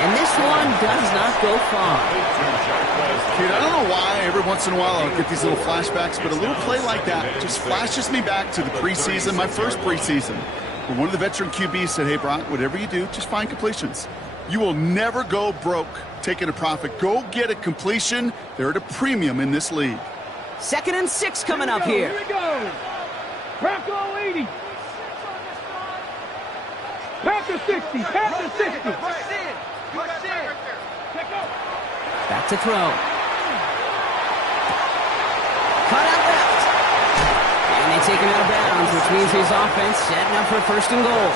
And this one does not go far. Kid, I don't know why every once in a while I'll get these little flashbacks, but a little play like that just flashes me back to the preseason, my first preseason, where one of the veteran QBs said, hey, Brock, whatever you do, just find completions. You will never go broke taking a profit. Go get a completion. They're at a premium in this league. 2nd and 6 coming up here. Here we go. Bronco 80. Panther 60. Panther 60. Back to throw. Cut out left. And they take him out of bounds, which means his offense setting up for 1st and goal.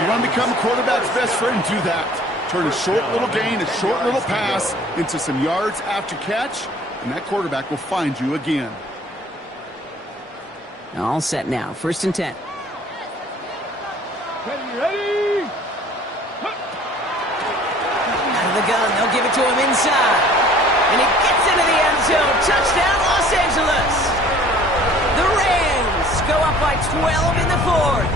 You want to become a quarterback's best friend? Do that. Turn a short little gain, a short little pass into some yards after catch, and that quarterback will find you again. All set now. 1st and 10. Ready. The gun, they'll give it to him inside. And he gets into the end zone. Touchdown, Los Angeles. The Rams go up by 12 in the 4th.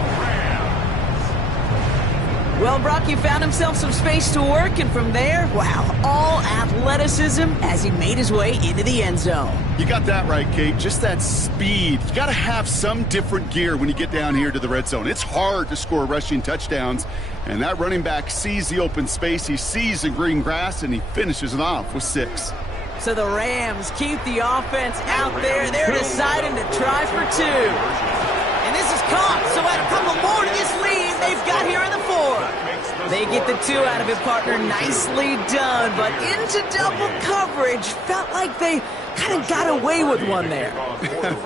Well, Brock, he found himself some space to work, and from there, wow, all athleticism as he made his way into the end zone. You got that right, Kate. Just that speed. You got to have some different gear when you get down here to the red zone. It's hard to score rushing touchdowns, and that running back sees the open space, he sees the green grass, and he finishes it off with 6. So the Rams keep the offense out there. They're deciding to try for 2. And this is caught, so add a couple more to this lead they've got here in the 4th. They get the 2 out of it, partner. Nicely done, but into double coverage. Felt like they kind of got away with one there.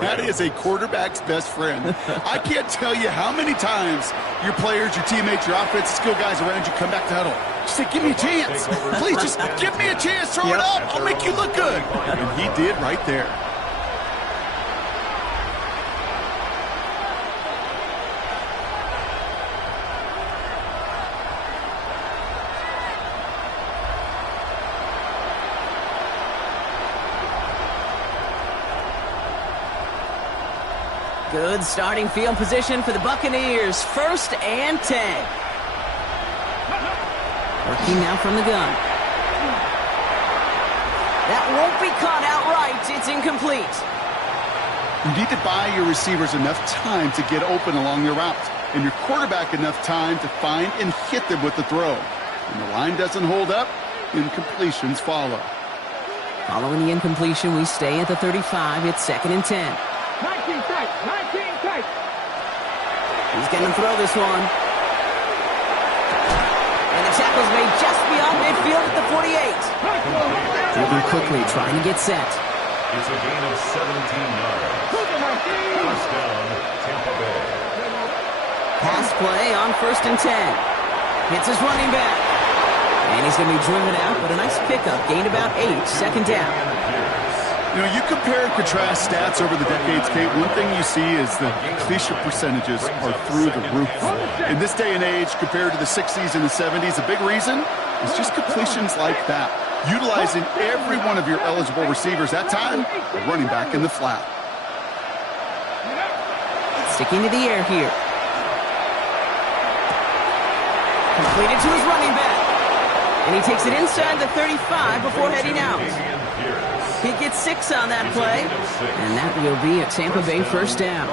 That is a quarterback's best friend. I can't tell you how many times your players, your teammates, your offensive skill guys around you come back to huddle. Just say, give me a chance. Please, just give me a chance. Throw it up. I'll make you look good. And he did right there. Good starting field position for the Buccaneers. 1st and 10. Working now from the gun. That won't be caught outright. It's incomplete. You need to buy your receivers enough time to get open along their route, and your quarterback enough time to find and hit them with the throw. When the line doesn't hold up, incompletions follow. Following the incompletion, we stay at the 35. It's 2nd and 10. 19 tight. 19 tight. He's going to throw this one. And the tackle's made just beyond midfield at the 48. Moving quickly, trying to get set. It's a gain of 17 yards. 1st down, Tampa Bay. Pass play on 1st and 10. Hits his running back. And he's going to be driven out, but a nice pickup. Gained about 8. 2nd down. You know, you compare and contrast stats over the decades, Kate. One thing you see is the completion percentages are through the roof. In this day and age, compared to the 60s and the 70s, a big reason is just completions like that. Utilizing every one of your eligible receivers. That time, a running back in the flat. Sticking to the air here. Completed to his running back. And he takes it inside the 35 before heading out. He gets 6 on that play, and that will be a Tampa Bay 1st down.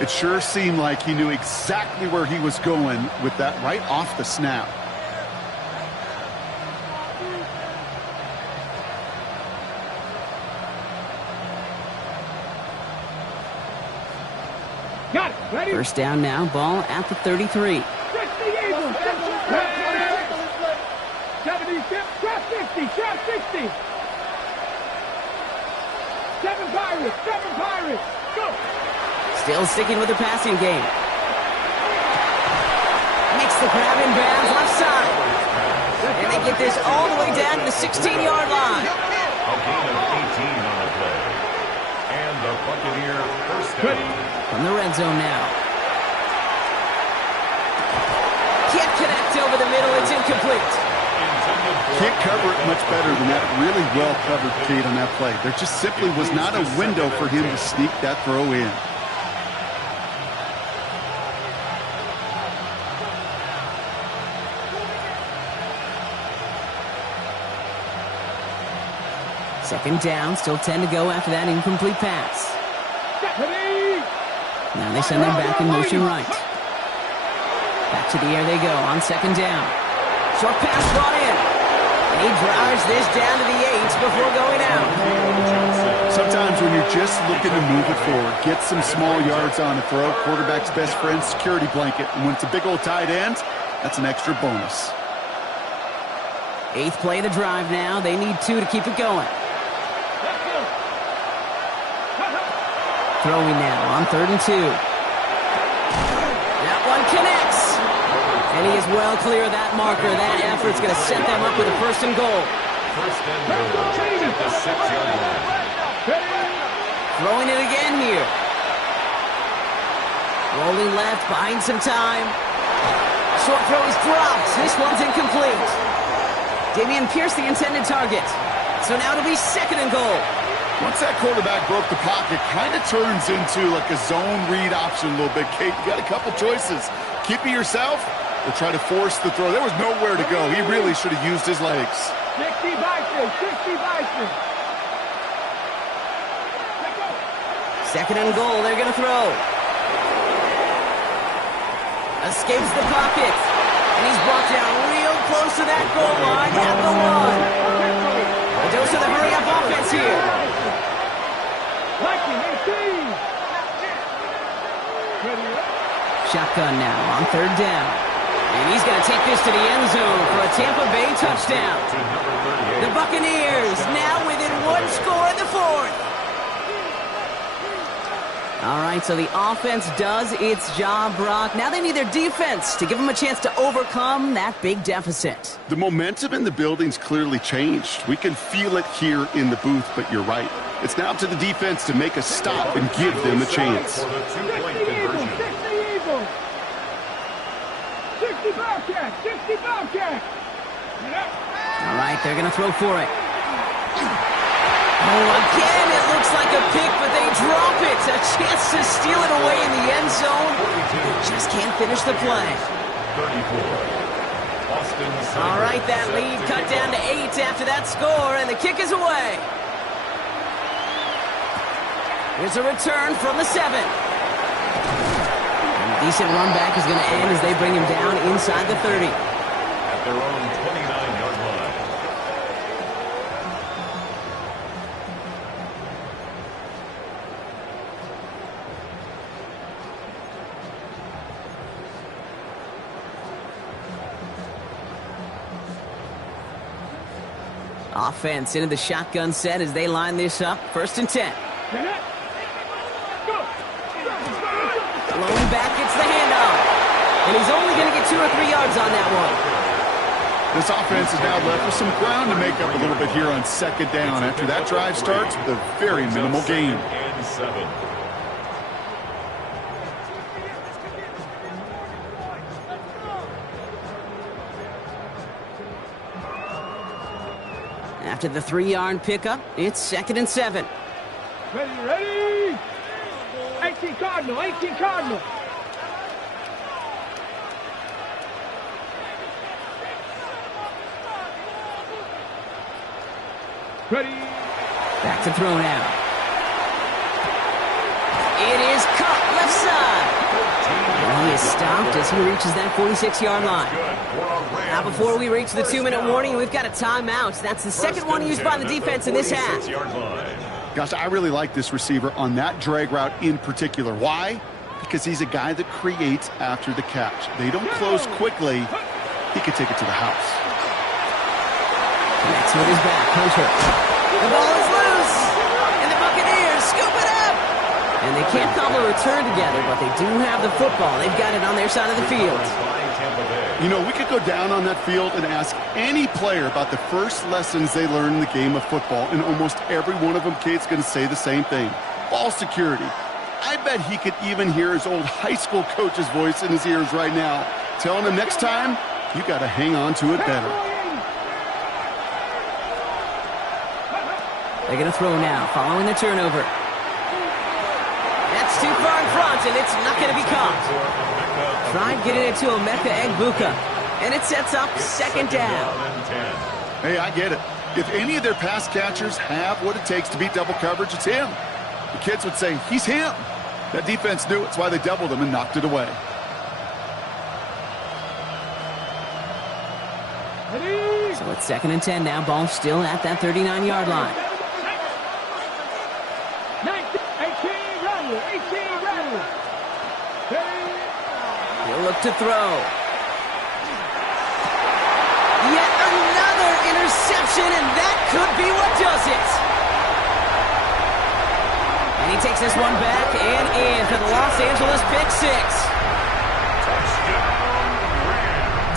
It sure seemed like he knew exactly where he was going with that right off the snap. Got it. Ready? 1st down now, ball at the 33. 60. 7 Pirates. Go. Still sticking with the passing game. Makes the grab in bounds left side. And they get this all the way down to the 16-yard line. A gain of 18 on the play. And the Buccaneer first down. From the red zone now. Can't connect over the middle. It's incomplete. Can't cover it much better than that. Really well covered, Kate, on that play. There just simply was not a window for him to sneak that throw in. Second down, still 10 to go after that incomplete pass. Now they send them back in motion right. Back to the air they go on second down. Short pass brought in. And he drives this down to the 8 before going out. Sometimes when you're just looking to move it forward, get some small yards on the throw, quarterback's best friend, security blanket. And when it's a big old tight end, that's an extra bonus. 8th play of the drive now. They need 2 to keep it going. Throwing now on 3rd and 2. That one connects. And he is well clear of that marker. That effort's going to set them up with a 1st and goal. First and goal at the 6-yard line. Throwing it again here. Rolling left, buying some time. Short throw is dropped. This one's incomplete. Dameon Pierce, the intended target. So now it'll be 2nd and goal. Once that quarterback broke the pocket, kind of turns into like a zone read option a little bit. Kate, you got a couple choices. Keep it yourself or try to force the throw. There was nowhere to go. He really should have used his legs. 60 Bison, 60 Bison. 2nd and goal, they're going to throw. Escapes the pocket. And he's brought down real close to that goal line at the 1. A dose of the hurry-up offense here. Shotgun now on 3rd down. And he's going to take this to the end zone for a Tampa Bay touchdown. The Buccaneers now within 1 score in the 4th. All right, so the offense does its job, Brock. Now they need their defense to give them a chance to overcome that big deficit. The momentum in the building's clearly changed. We can feel it here in the booth, but you're right. It's now to the defense to make a stop and give them a chance. 60 Bobcats, 60 Bobcats. All right, they're going to throw for it. Oh, again, it looks like a pick, but they drop it. A chance to steal it away in the end zone. They just can't finish the play. 34. All right, that lead cut down to 8 after that score, and the kick is away. Here's a return from the 7. And a decent run back is going to end as they bring him down inside the 30. At their own 29-yard line. Offense into the shotgun set as they line this up. 1st and 10. Flowing back, gets the handoff. And he's only going to get 2 or 3 yards on that one. This offense is now left with some ground to make up a little bit here on 2nd down after that drive starts with a very minimal gain. And 7. After the 3-yard pickup, it's 2nd and 7. Ready? 18 Cardinal, 18 Cardinal. Ready? Back to throw now. It is cut left side. And he is stopped as he reaches that 46-yard line. Now before we reach the 2-minute warning, we've got a timeout. That's the second one used by the defense in this half. Gosh, I really like this receiver on that drag route in particular. Why? Because he's a guy that creates after the catch. They don't close quickly. He could take it to the house. That's with his back, Hunter. The ball is loose, and the Buccaneers scoop it up. And they can't cobble a return together, but they do have the football. They've got it on their side of the field. You know, we could go down on that field and ask any player about the first lessons they learned in the game of football, and almost every one of them, Kate's going to say the same thing. Ball security. I bet he could even hear his old high school coach's voice in his ears right now, telling him next time, you got to hang on to it better. They're going to throw now, following the turnover. That's too far in front, and it's not going to be caught. Tried getting it to Emeka Egbuka, and it sets up second down. Hey, I get it. If any of their pass catchers have what it takes to beat double coverage, it's him. The kids would say, he's him. That defense knew it's why they doubled him and knocked it away. So it's 2nd and 10 now. Ball still at that 39-yard line. 18 Rattler. He'll look to throw. Yet another interception, and that could be what does it. And he takes this one back and in for the Los Angeles pick six.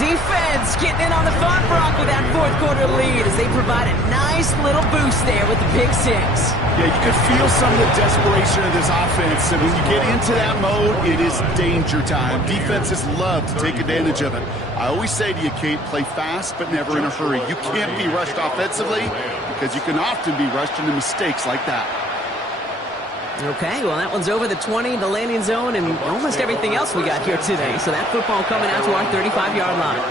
Defense getting in on the Font Bronc with that fourth quarter lead as they provide a nice little boost there with the pick six. Yeah, you could feel some of the desperation of this offense. And when you get into that mode, it is danger time. Defenses love to take advantage of it. I always say to you, Kate, play fast but never in a hurry. You can't be rushed offensively because you can often be rushed into mistakes like that. Okay, well, that one's over the 20, the landing zone, and almost everything else we got here today. So that football coming out to our 35-yard line.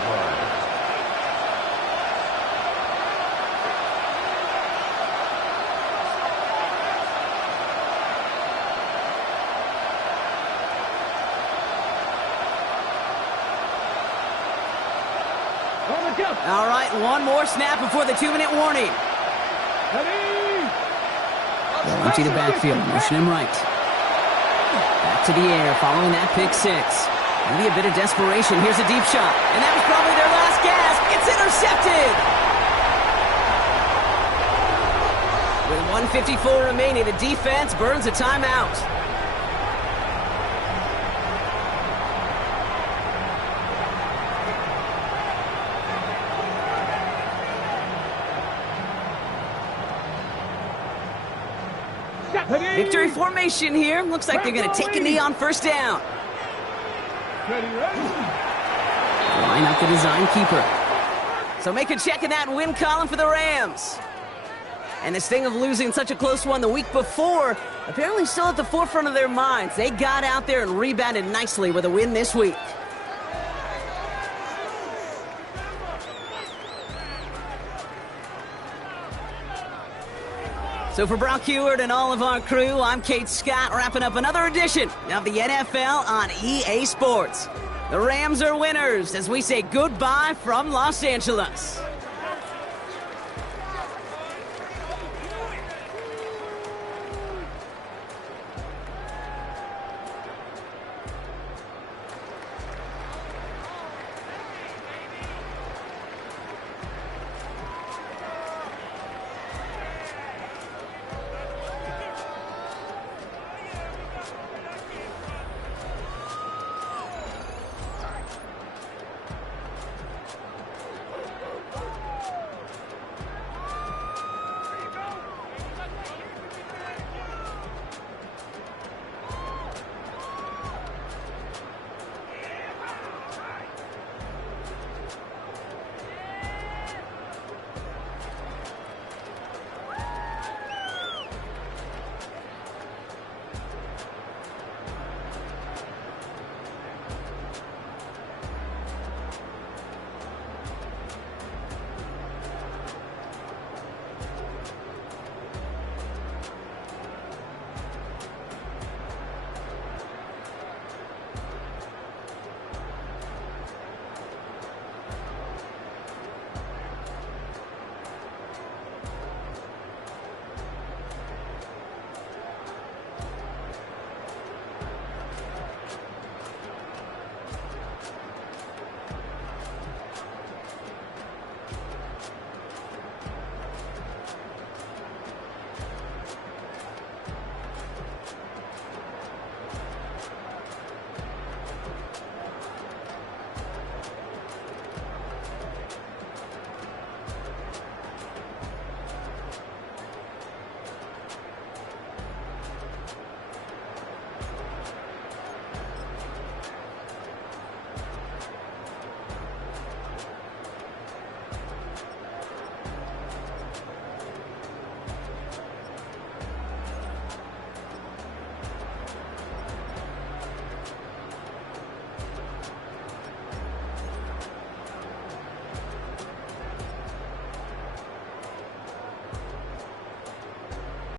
All right, one more snap before the 2-minute warning. They'll empty the backfield, motion him right. Back to the air, following that pick six. Maybe a bit of desperation. Here's a deep shot, and that was probably their last gasp. It's intercepted! With 1:54 remaining, the defense burns a timeout. Victory formation here. Looks like they're going to take a knee on first down. Line up the design keeper. So make a check in that win column for the Rams. And this thing of losing such a close one the week before, apparently still at the forefront of their minds. They got out there and rebounded nicely with a win this week. So for Brock Huard and all of our crew, I'm Kate Scott, wrapping up another edition of the NFL on EA Sports. The Rams are winners as we say goodbye from Los Angeles.